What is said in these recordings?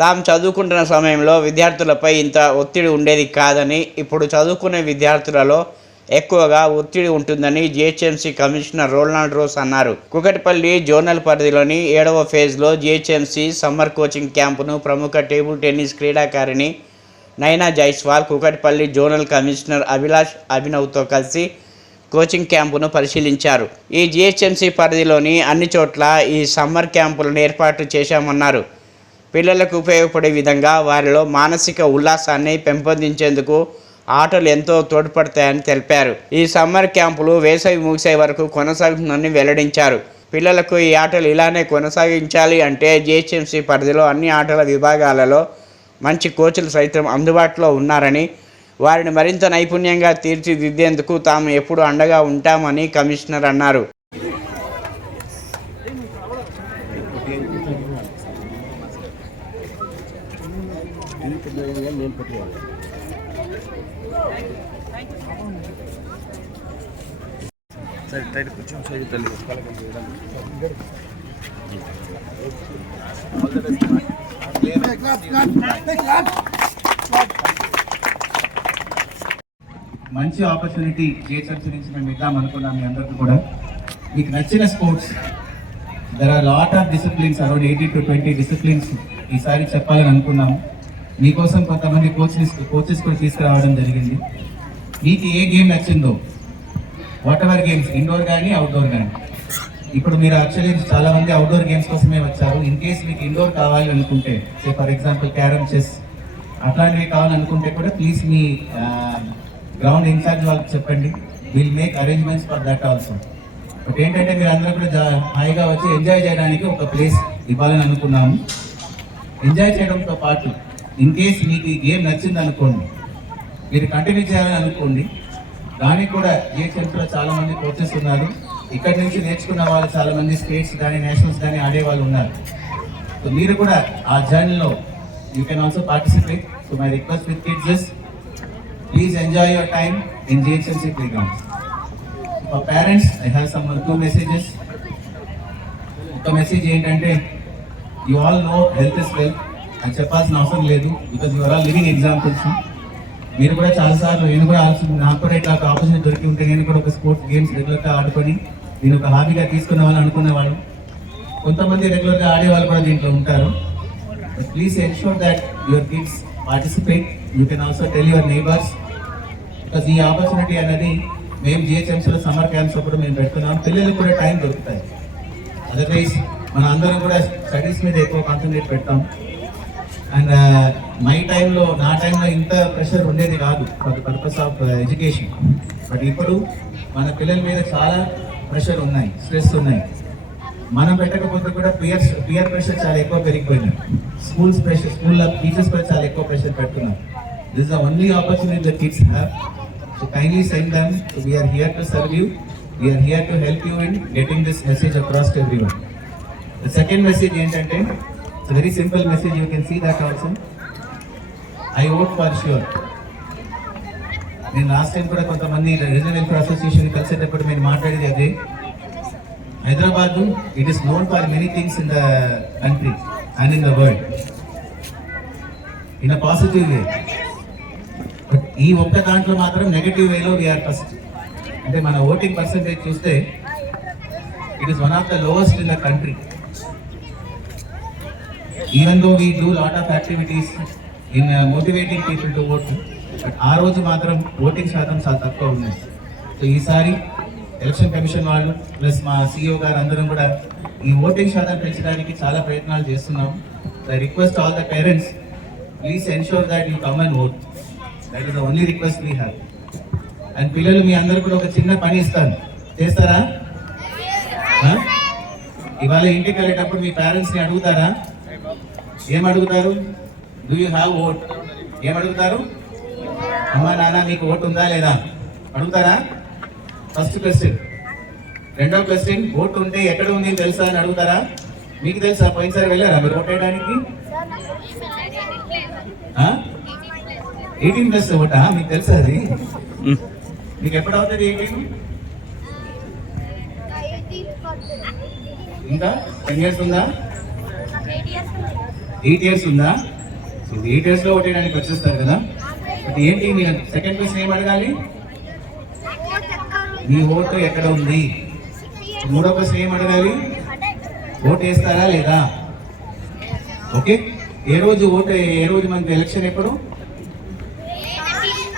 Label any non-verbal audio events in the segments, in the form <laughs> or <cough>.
తాము చదువుకుంటున్న సమయంలో విద్యార్థులపై ఇంత ఒత్తిడి ఉండేది కాదని ఇప్పుడు చదువుకునే విద్యార్థులలో ఎక్కువగా ఒత్తిడి ఉంటుందని జిహెచ్ఎంసీ కమిషనర్ రోనాల్డ్ రోస్ అన్నారు. కుకటిపల్లి జోనల్ పరిధిలోని ఏడవ ఫేజ్లో జిహెచ్ఎంసీ సమ్మర్ కోచింగ్ క్యాంపును ప్రముఖ టేబుల్ టెన్నిస్ క్రీడాకారిణి నైనా జైస్వాల్ కుకటిపల్లి జోనల్ కమిషనర్ అభిలాష్ అభినవ్తో కలిసి కోచింగ్ క్యాంపును పరిశీలించారు. ఈ జిహెచ్ఎంసీ పరిధిలోని అన్ని చోట్ల ఈ సమ్మర్ క్యాంపులను ఏర్పాటు చేశామన్నారు. పిల్లలకు ఉపయోగపడే విధంగా వారిలో మానసిక ఉల్లాసాన్ని పెంపొందించేందుకు ఆటలు ఎంతో తోడ్పడతాయని తెలిపారు. ఈ సమ్మర్ క్యాంపులు వేసవి ముగిసే వరకు కొనసాగుతుందని వెల్లడించారు. పిల్లలకు ఈ ఆటలు ఇలానే కొనసాగించాలి అంటే జిహెచ్ఎంసీ పరిధిలో అన్ని ఆటల విభాగాలలో మంచి కోచ్లు సైతం అందుబాటులో ఉన్నారని వారిని మరింత నైపుణ్యంగా తీర్చిదిద్దేందుకు తాము ఎప్పుడు అండగా ఉంటామని కమిషనర్ అన్నారు. సరే టైట్ కొంచెం సైడ్ తల్లి. మంచి ఆపర్చునిటీ జిహెచ్ఎంసీ నుంచి మేము ఇద్దాం అనుకున్నాం మీ అందరికీ కూడా. మీకు నచ్చిన sports there are lot of disciplines around eighty to twenty disciplines ఈసారి చెప్పాలని అనుకున్నాము మీకోసం కొంతమంది కోచెస్ కోచెస్ కూడా తీసుకురావడం జరిగింది. మీకు ఏ గేమ్ నచ్చిందో వాట్ ఎవర్ గేమ్స్ ఇండోర్ కానీ అవుట్డోర్ కానీ. ఇప్పుడు మీరు యాక్చువల్లీ చాలా మంది అవుట్డోర్ గేమ్స్ కోసమే వచ్చారు. ఇన్ కేస్ మీకు ఇండోర్ కావాలి అనుకుంటే say for example carrom chess అట్లాంటివి కావాలనుకుంటే కూడా ప్లీజ్ మీ గ్రౌండ్ ఇన్ఛార్జ్ వాళ్ళకి చెప్పండి. Will make arrangements for that also but ఏంటంటే మీరు అందరూ కూడా జా- హాయిగా వచ్చి ఎంజాయ్ చేయడానికి ఒక ప్లేస్ ఇవ్వాలని అనుకున్నాము. ఎంజాయ్ చేయడంతో పాటు ఇన్ కేస్ మీకు ఈ గేమ్ నచ్చింది అనుకోండి మీరు కంటిన్యూ చేయాలని అనుకోండి దానికి కూడా జిహెచ్ఎంసీలో చాలా మంది కోచెస్ ఇక్కడి నుంచి నేర్చుకున్న వాళ్ళు చాలా మంది స్టేట్స్ కానీ నేషనల్స్ కానీ ఆడే వాళ్ళు ఉన్నారు. సో మీరు కూడా ఆ జర్నీలో you can also participate so my request with kids is please enjoy your time in GHMC play grounds for parents I have some two messages ఒక మెసేజ్ ఏంటంటే you all know health is wealth అని చెప్పాల్సిన అవసరం లేదు because your all living examples నేను కూడా చాలాసార్లు నేను కూడా నాకు కూడా ఇట్లా ఆపర్చునిటీ దొరికి ఉంటే నేను కూడా ఒక స్పోర్ట్స్ గేమ్స్ రెగ్యులర్గా ఆడుకొని నేను ఒక హాబీగా తీసుకున్న వాళ్ళు. అనుకునేవాళ్ళు కొంతమంది రెగ్యులర్గా ఆడే వాళ్ళు కూడా దీంట్లో ఉంటారు. Please ensure that your kids participate you can also tell your neighbours because ఈ ఆపర్చునిటీ అనేది మేము జిహెచ్ఎంసీలో సమ్మర్ క్యాంప్స్ అప్పుడు మేము పెడుతున్నాం పిల్లలకు కూడా టైం దొరుకుతాయి. అదర్వైజ్ మన అందరం కూడా స్టడీస్ మీద ఎక్కువ కాన్సన్ట్రేట్ పెడతాం. అండ్ మై టైంలో నా టైంలో ఇంత ప్రెషర్ ఉండేది కాదు for purpose of education but ఇప్పుడు మన పిల్లల మీద చాలా ప్రెషర్ ఉన్నాయి స్ట్రెస్ ఉన్నాయి. మనం పెట్టకపోతే కూడా పియర్ పియర్ ప్రెషర్ చాలా ఎక్కువ పెరిగిపోయినాయి స్కూల్స్ ప్రెషర్ స్కూల్లో టీచర్స్ కూడా చాలా ఎక్కువ ప్రెషర్ పెడుతున్నారు. This the only opportunity the kids have so kindly send them so we're here to serve you we're here to help you in getting this message across to everyone the second message ఏంటంటే it's very simple message, you can see that also. I vote for sure. నేను last time కూడా కొంతమంది regional welfare association కలిసేటప్పుడు నేను మాట్లాడేది అదే. Hyderabad it is known for many things in the country and in the world in a positive way but ఈ ఒక్క దాంట్లో మాత్రం నెగటివ్ వేలో వీఆర్ ఫస్ట్ అంటే మన ఓటింగ్ పర్సంటేజ్ చూస్తే it is one of the lowest in the country even though we do lot of activities in motivating people to vote but ఆ రోజు మాత్రం ఓటింగ్ శాతం చాలా తక్కువ ఉంది. సో ఈసారి ఎలక్షన్ కమిషన్ వాళ్ళు ప్లస్ మా సిఇఓ గారు అందరం కూడా ఈ ఓటింగ్ శాతం పెంచడానికి చాలా ప్రయత్నాలు చేస్తున్నాం. I request all the parents please ensure that you come and vote that is the only request we have and పిల్లలు మీ అందరు కూడా ఒక చిన్న పని ఇస్తాను. చేస్తారా? ఇవాళ ఇంటికి వెళ్ళేటప్పుడు మీ పేరెంట్స్ని అడుగుతారా? ఏం అడుగుతారు డూ యూ హ్యావ్ ఓట్ ఏం అడుగుతారు అమ్మా నాన్న మీకు ఓటు ఉందా లేదా? అడుగుతారా? ఫస్ట్ క్వశ్చన్ రెండో క్వశ్చన్ ఓటు ఉంటే ఎక్కడ ఉంది అని తెలుసా అని అడుగుతారా? మీకు తెలుసా? పోయినసారి వెళ్ళారా మీరు ఓట్ వేయడానికి? ఎయిటీన్ ప్లస్ ఓటా మీకు తెలుసా అది? మీకు ఎప్పుడు అవుతుంది ఎయిటీన్ ఇంకా టెన్ ఇయర్స్ ఉందా? ఎయిట్ ఇయర్స్ ఉందా? సో ఎయిట్ ఇయర్స్లో ఓటేయడానికి వచ్చేస్తారు కదా? బట్ ఏంటి మీ సెకండ్ క్వశ్చన్ ఏం అడగాలి? మీ ఓటు ఎక్కడ ఉంది? మూడో క్వశ్చన్ ఏం అడగాలి? ఓటు వేస్తారా లేదా? ఓకే ఏ రోజు ఓటు ఏ రోజు మనకి ఎలక్షన్ ఎప్పుడు?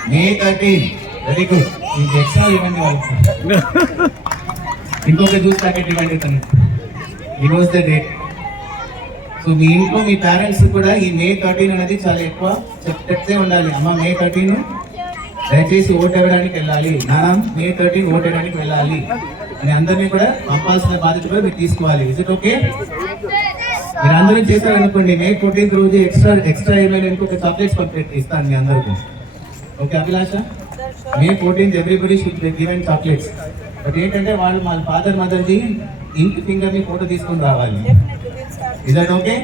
మే థర్టీన్ వెరీ గుడ్ మీకు ఎక్స్ట్రా ఇవ్వండి వాళ్ళకి. <laughs> ఇంకొక జ్యూస్ ప్యాకెట్ ఇవ్వండి తను ఈ వాజ్ ద డేట్ సో మీ ఇంట్లో మీ పేరెంట్స్ కూడా ఈ మే థర్టీన్ అనేది చాలా ఎక్కువ చెప్తే ఉండాలి. అమ్మ మే థర్టీన్ దయచేసి ఓటు ఇవ్వడానికి వెళ్ళాలి. నాన్న మే థర్టీన్ ఓట్ ఇవ్వడానికి వెళ్ళాలి. అని అందరినీ కూడా పంపాల్సిన బాధ్యత కూడా మీరు తీసుకోవాలి. ఇస్ ఇట్ ఓకే మీరు అందరూ చేశారనుకోండి మే ఫోర్టీన్త్ రోజు ఎక్స్ట్రా ఎక్స్ట్రా ఏమైనా ఇంకొక చాక్లెట్స్ పంపిణీ ఇస్తాను మీ అందరికీ. Okay Abhilasha? May fourteenth everybody should given chocolates but ఏంటంటే వాళ్ళు మా ఫాదర్ మదర్ది ఇంక్ ఫింగర్ని ఫోటో తీసుకొని రావాలి. Is that okay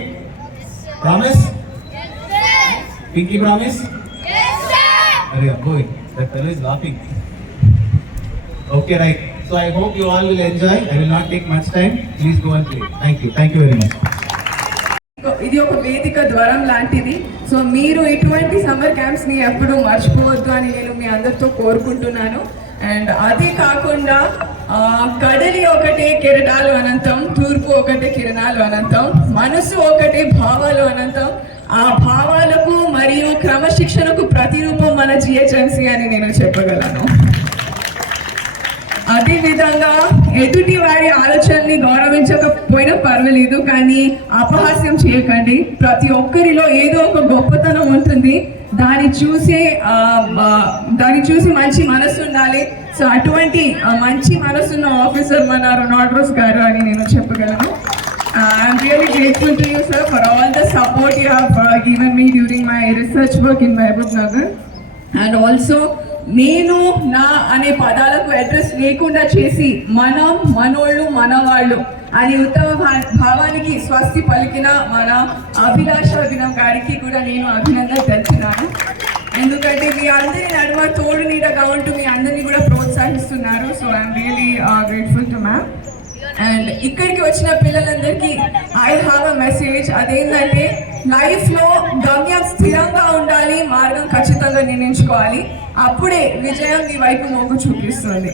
promise sir. Promise అరే అబ్బోయ్ That fellow is laughing. Okay right So I hope you all will enjoy I will not take much time Please go and play. Thank you thank you very much. ఇది ఒక వేదిక ద్వారం లాంటిది so మీరు ఇటువంటి summer క్యాంప్స్ని మర్చిపోవద్దు అని నేను మీ అందరితో కోరుకుంటున్నాను అండ్ అది కాకుండా కడలి ఒకటే కిరణాలు అనంతం తూర్పు ఒకటే కిరణాలు అనంతం మనసు ఒకటే భావాలు అనంతం. ఆ భావాలకు మరియు క్రమశిక్షణకు ప్రతిరూపం మన జిహెచ్ఎంసీ అని నేను చెప్పగలను. అదే విధంగా ఎదుటి వారి గౌరవించకపోయినా పర్వాలేదు కానీ అపహాస్యం చేయకండి. ప్రతి ఒక్కరిలో ఏదో ఒక గొప్పతనం ఉంటుంది. దాన్ని చూసే దాన్ని చూసి మంచి మనసు ఉండాలి. సో అటువంటి మంచి మనసున్న ఆఫీసర్ మన రొనాల్డ్రోస్ గారు అని నేను చెప్పగలను. I'm really grateful to you sir for all the support you have given me during my research work in Mahabubnagar and also నేను నా అనే పదాలకు అడ్రస్ లేకుండా చేసి మనం మనోళ్ళు మనవాళ్ళు అని ఉత్తమ భావానికి స్వస్తి పలికిన మన అభిలాష దినం గారికి కూడా నేను అభినందన తెలుపుతున్నాను. ఎందుకంటే మీ అందరి నడుమ తోడు నీడగా ఉంటూ మీ అందరినీ కూడా ప్రోత్సహిస్తున్నారు. So I'm really grateful to ma'am and ఇక్కడికి వచ్చిన పిల్లలందరికీ ఐ హ్యావ్ అ మెసేజ్. అదేంటంటే లైఫ్లో గమ్యం స్థిరంగా ఉండాలి మార్గం ఖచ్చితంగా నిర్ణయించుకోవాలి. అప్పుడే విజయం మీ వైపు మొగ్గు చూపిస్తుంది.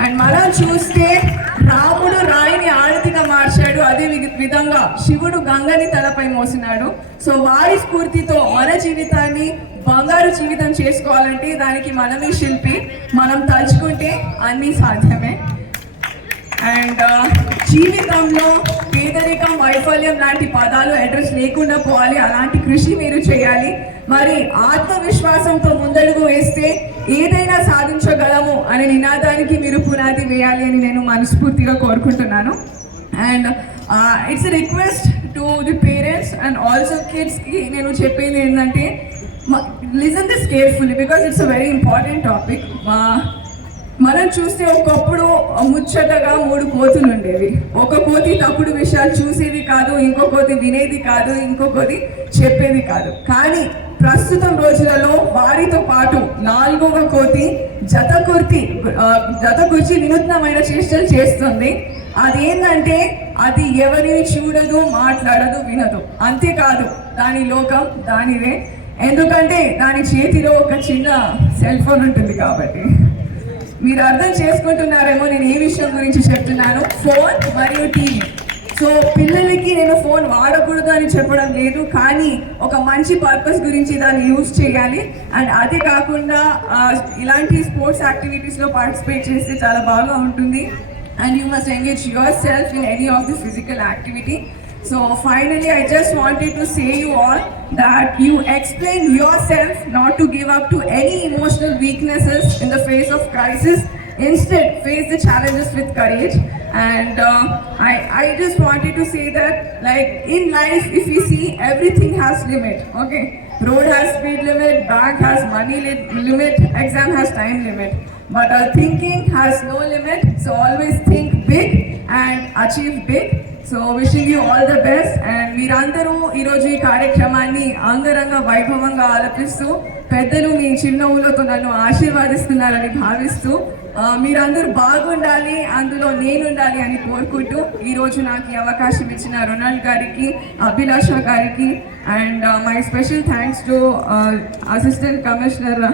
అండ్ మనం చూస్తే రాముడు రాయిని ఆరతిగా మార్చాడు. అదే వి- విధంగా శివుడు గంగని తలపై మోసినాడు. సో వారి స్ఫూర్తితో మన జీవితాన్ని బంగారు జీవితం చేసుకోవాలంటే దానికి మనమే శిల్పి. మనం తలుచుకుంటే అన్నీ సాధ్యమే. అండ్ uh, జీవితంలో పేదరికం వైఫల్యం లాంటి పదాలు అడ్రస్ లేకుండా పోవాలి. అలాంటి కృషి మీరు చేయాలి. మరి ఆత్మవిశ్వాసంతో ముందడుగు వేస్తే ఏదైనా సాధించగలము అనే నినాదానికి మీరు పునాది వేయాలి అని నేను మనస్ఫూర్తిగా కోరుకుంటున్నాను. And it's request to the parents and also కిడ్స్కి నేను చెప్పేది ఏంటంటే listen this carefully because it's a very important topic మనం చూస్తే ఒకప్పుడు ముచ్చటగా మూడు కోతులు ఉండేవి. ఒక కోతి తప్పుడు విషయాలు చూసేది కాదు ఇంకో కోతి వినేది కాదు ఇంకో కోతి చెప్పేది కాదు. కానీ ప్రస్తుతం రోజులలో వారితో పాటు నాలుగవ కోతి జత కుర్తి జత కుర్చి వినూత్నమైన చేష్టలు చేస్తుంది. అదేంటంటే అది ఎవరిని చూడదు మాట్లాడదు వినదు. అంతేకాదు దాని లోకం దానిదే. ఎందుకంటే దాని చేతిలో ఒక చిన్న సెల్ ఫోన్ ఉంటుంది కాబట్టి. మీరు అర్థం చేసుకుంటున్నారేమో నేను ఏ విషయం గురించి చెప్తున్నాను? ఫోన్ మరియు టీవీ. సో పిల్లలకి నేను ఫోన్ వాడకూడదు అని చెప్పడం లేదు కానీ ఒక మంచి పర్పస్ గురించి దాన్ని యూజ్ చేయాలి. అండ్ అదే కాకుండా ఇలాంటి స్పోర్ట్స్ యాక్టివిటీస్లో పార్టిసిపేట్ చేస్తే చాలా బాగా ఉంటుంది. And you must engage yourself in any of the physical activity. So finally, I just wanted to say you all that you explain yourself not to give up to any emotional weaknesses in the face of crisis. Instead, face the challenges with courage. And uh, I, I just wanted to say that, like in life, if we see everything has limit. Okay, road has speed limit, bank has money li- limit, exam has time limit. But our thinking has no limit. So always think big and achieve big. So wishing you all the best and మీరందరూ ఈరోజు ఈ కార్యక్రమాన్ని అంగరంగ వైభవంగా ఆలపిస్తూ పెద్దలు మీ చిరునవ్వులతో నన్ను ఆశీర్వాదిస్తున్నారని భావిస్తూ మీరందరూ బాగుండాలి అందులో నేను ఉండాలి అని కోరుకుంటూ ఈరోజు నాకు ఈ అవకాశం ఇచ్చిన రొనాల్డ్ గారికి అభిలాష గారికి and my special thanks to assistant commissioner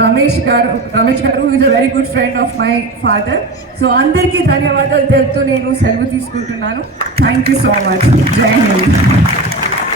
Ramesh garu Ramesh garu is a very good friend of my father so అందరికీ ధన్యవాదాలు తెలుపుతూ నేను సెలవు తీసుకుంటున్నాను. థ్యాంక్ యూ సో మచ్ జై హింద్